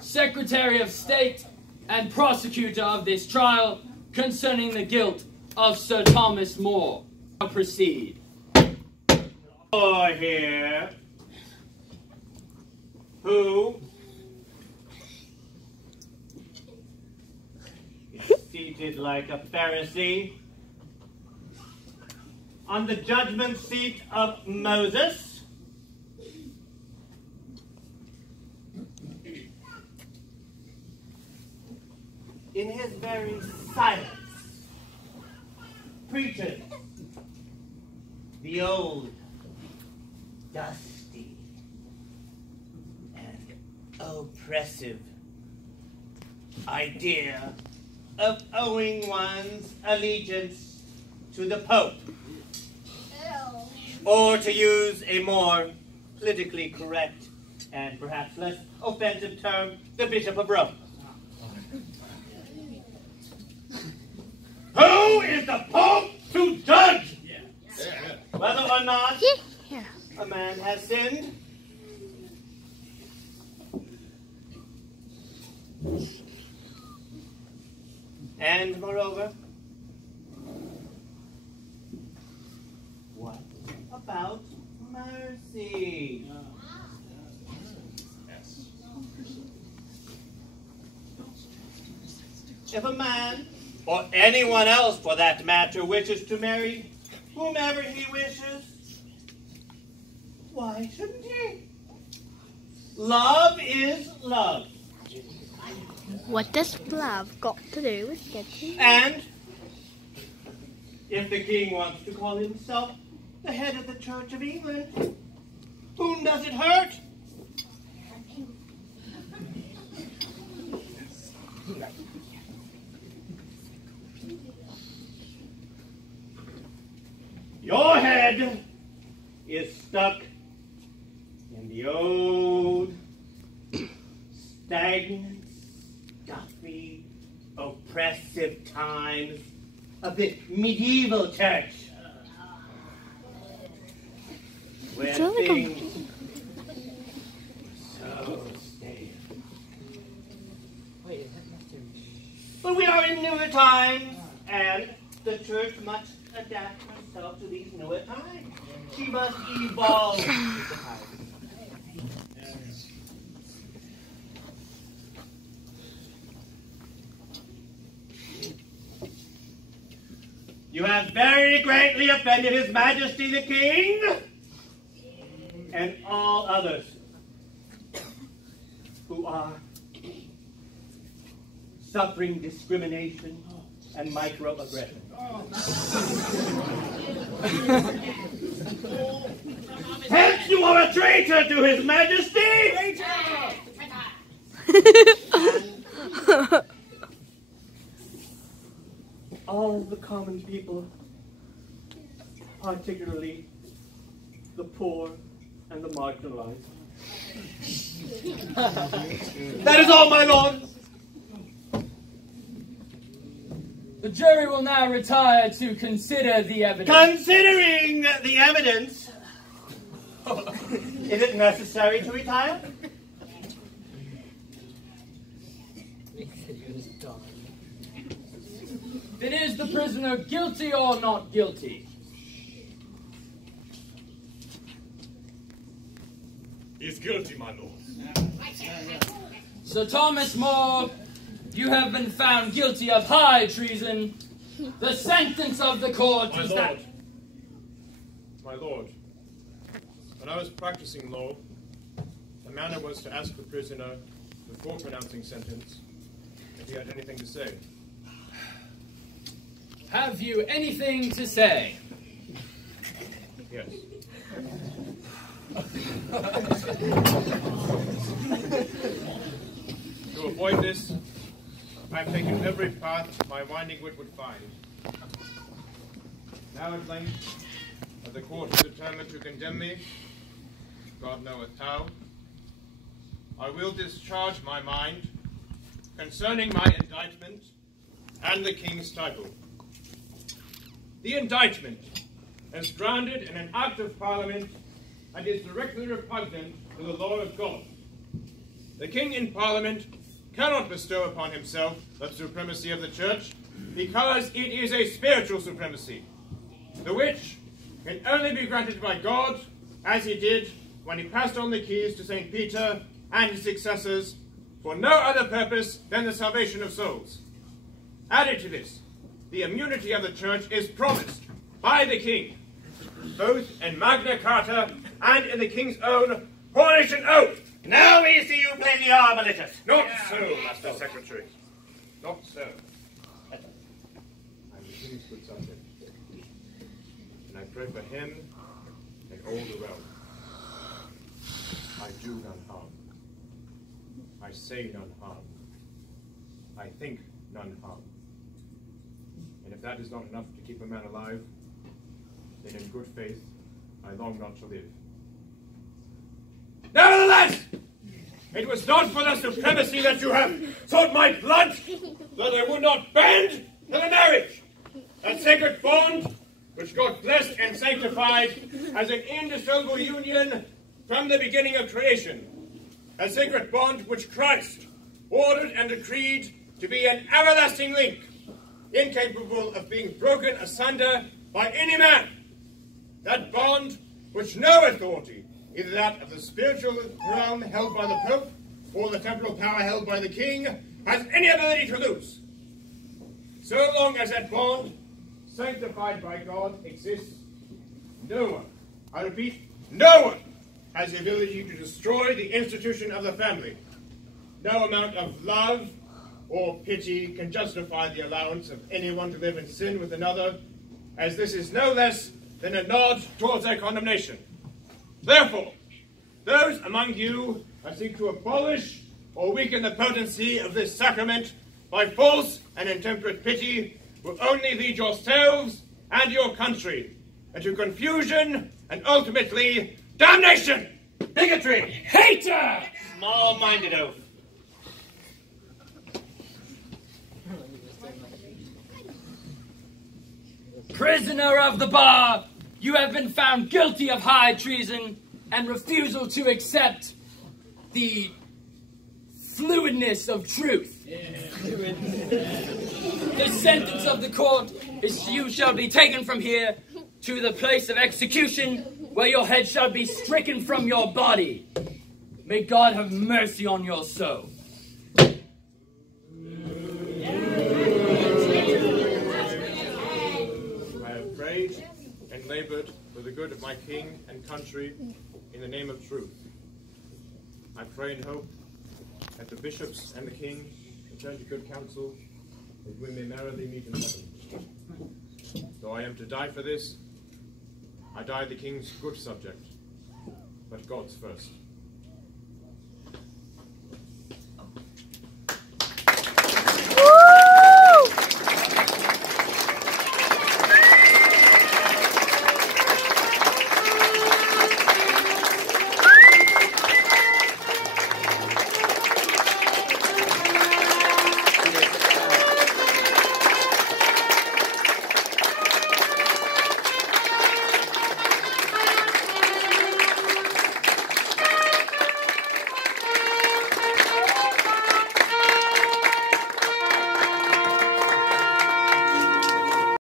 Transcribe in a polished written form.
Secretary of State and prosecutor of this trial concerning the guilt of Sir Thomas More. I'll proceed. Or here, who is seated like a Pharisee on the judgment seat of Moses, in his very silence, preaches the old, dusty, and oppressive idea of owing one's allegiance to the Pope. Or to use a more politically correct and perhaps less offensive term, the Bishop of Rome. Who is the Pope to judge whether or not a man has sinned? And moreover, what about mercy? If a man, or anyone else for that matter, wishes to marry whomever he wishes, why shouldn't he? Love is love. What does love got to do with getting? And if the king wants to call himself the head of the Church of England, whom does it hurt? Your head is stuck in the old, stagnant, stuffy, oppressive times of the medieval church, where things were so stale. But we are in newer times, and the church must adapt herself to these newer times. She must evolve with the times. You have very greatly offended His Majesty the King and all others who are suffering discrimination and microaggression. Hence you are a traitor to His Majesty! And all the common people, particularly the poor and the marginalized. That is all, my lord. The jury will now retire to consider the evidence. Considering the evidence, is it necessary to retire? Then is the prisoner guilty or not guilty? He's guilty, my lord. Sir Thomas More, you have been found guilty of high treason. The sentence of the court is that... My lord, when I was practicing law, the manner was to ask the prisoner, before pronouncing sentence, if he had anything to say. Have you anything to say? Yes. To avoid this, I have taken every path my winding wit would find. Now at length, as the court is determined to condemn me, God knoweth how, I will discharge my mind concerning my indictment and the king's title. The indictment is grounded in an act of Parliament and is directly repugnant to the law of God. The king in Parliament cannot bestow upon himself the supremacy of the church, because it is a spiritual supremacy, the which can only be granted by God, as he did when he passed on the keys to St. Peter and his successors, for no other purpose than the salvation of souls. Added to this, the immunity of the church is promised by the king, both in Magna Carta and in the king's own coronation oath. Now we see you play the Arminitus. Not so, Master Secretary. Not so. I'm the king's good subject, and I pray for him and all the realm. I do none harm. I say none harm. I think none harm. And if that is not enough to keep a man alive, then in good faith I long not to live. Nevertheless, it was not for the supremacy that you have sought my blood that I would not bend to the marriage, that sacred bond which God blessed and sanctified as an indissoluble union from the beginning of creation, a sacred bond which Christ ordered and decreed to be an everlasting link, incapable of being broken asunder by any man. That bond which no authority, either that of the spiritual realm held by the Pope or the temporal power held by the King, has any ability to loose. So long as that bond, sanctified by God, exists, no one, I repeat, no one, has the ability to destroy the institution of the family. No amount of love or pity can justify the allowance of anyone to live in sin with another, as this is no less than a nod towards their condemnation. Therefore, those among you who seek to abolish or weaken the potency of this sacrament by false and intemperate pity will only lead yourselves and your country into confusion and ultimately damnation, bigotry, hater, Small-minded oath. Prisoner of the bar, you have been found guilty of high treason and refusal to accept the fluidness of truth. The sentence of the court is you shall be taken from here to the place of execution, where your head shall be stricken from your body. May God have mercy on your soul. I have prayed and labored for the good of my king and country in the name of truth. I pray and hope that the bishops and the king return to good counsel, that we may merrily meet in heaven. Though I am to die for this, I die the king's good subject, but God's first.